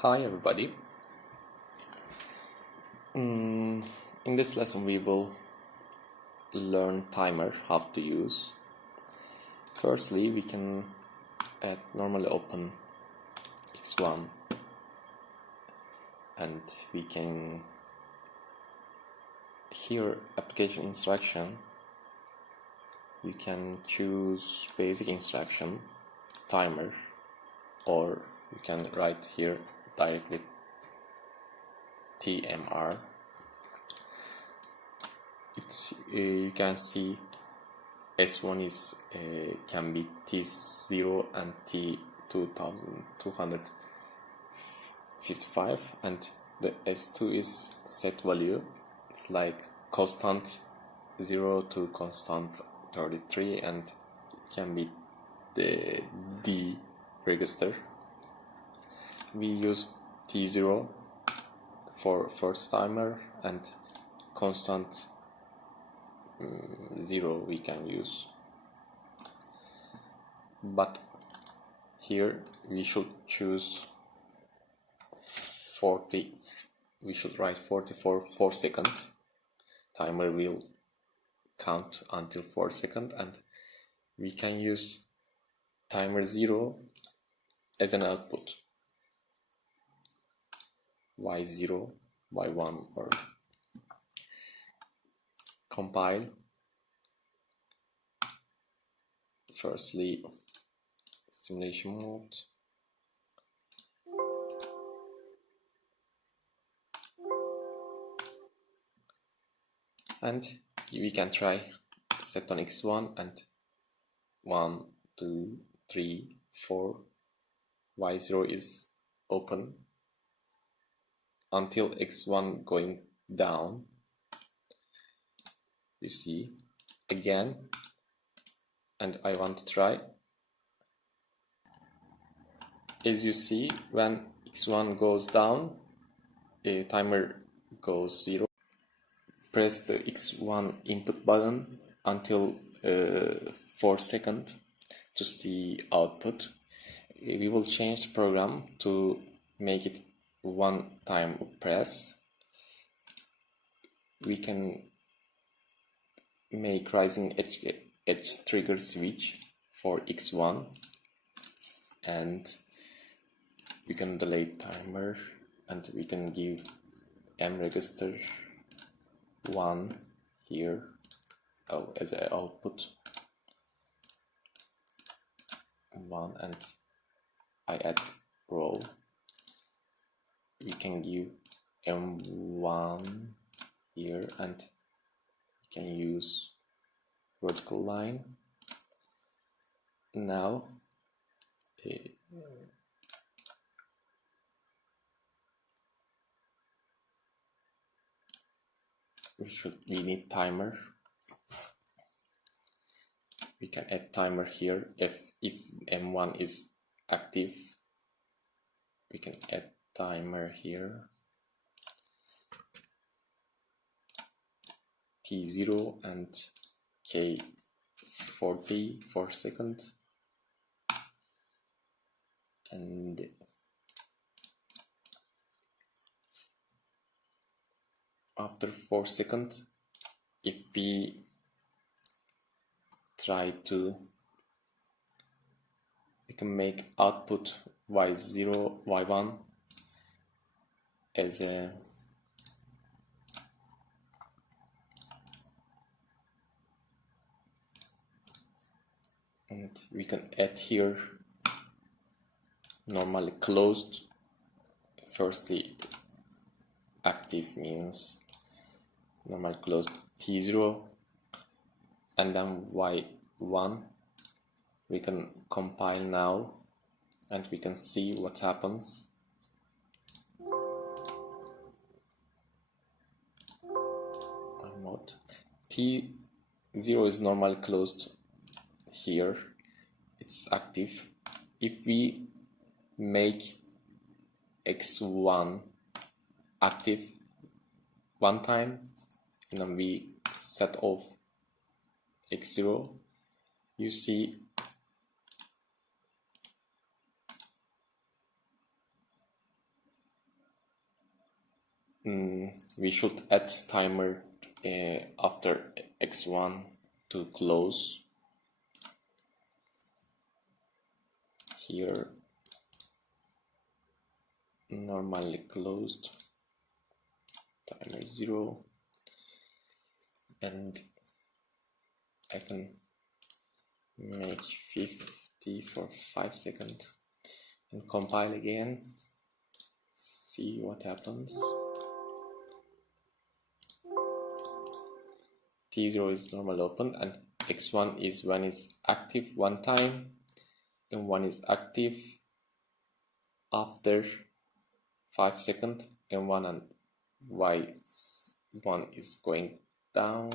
Hi everybody. In this lesson we will learn timer, how to use. Firstly, we can normally open X1 and we can here application instruction. You can choose basic instruction, timer, or you can write here directly TMR. You can see S1 is can be T0 and T2255, and the S2 is set value. It's like constant 0 to constant 33, and it can be the D register. We use T0 for first timer, and constant 0 we can use, but here we should choose 40. We should write 40 for 4 seconds. Timer will count until 4 seconds, and we can use timer 0 as an output, Y0, Y1, or compile. Firstly, simulation mode. And we can try set on X1 and 1, 2, 3, 4. Y0 is open until X1 going down. You see again, and I want to try. As you see, when X1 goes down, a timer goes 0. Press the X1 input button until 4 seconds to see output. We will change the program to make it one time press. We can make rising edge trigger switch for X1, and we can delay timer, and we can give M register 1 here as an output 1, and I add row. We can give M1 here, and we can use vertical line. Now we need timer. We can add timer here. If M1 is active, we can add timer here. T0 and K40 for seconds, and after 4 seconds, if we try to, we can make output Y0, Y1 as a and we can add here normally closed. Firstly, active means normal closed T0, and then Y1. We can compile now, and we can see what happens. Mode T0 is normal closed. Here it's active. If we make X1 active one time, and then we set off X0, you see we should add timer after x1 to close. Here normally closed, timer 0, and I can make 50 for 5 seconds and compile again, see what happens. T0 is normal open, and x1 is when it's active one time and one is active after 5 seconds, and one and y1 is going down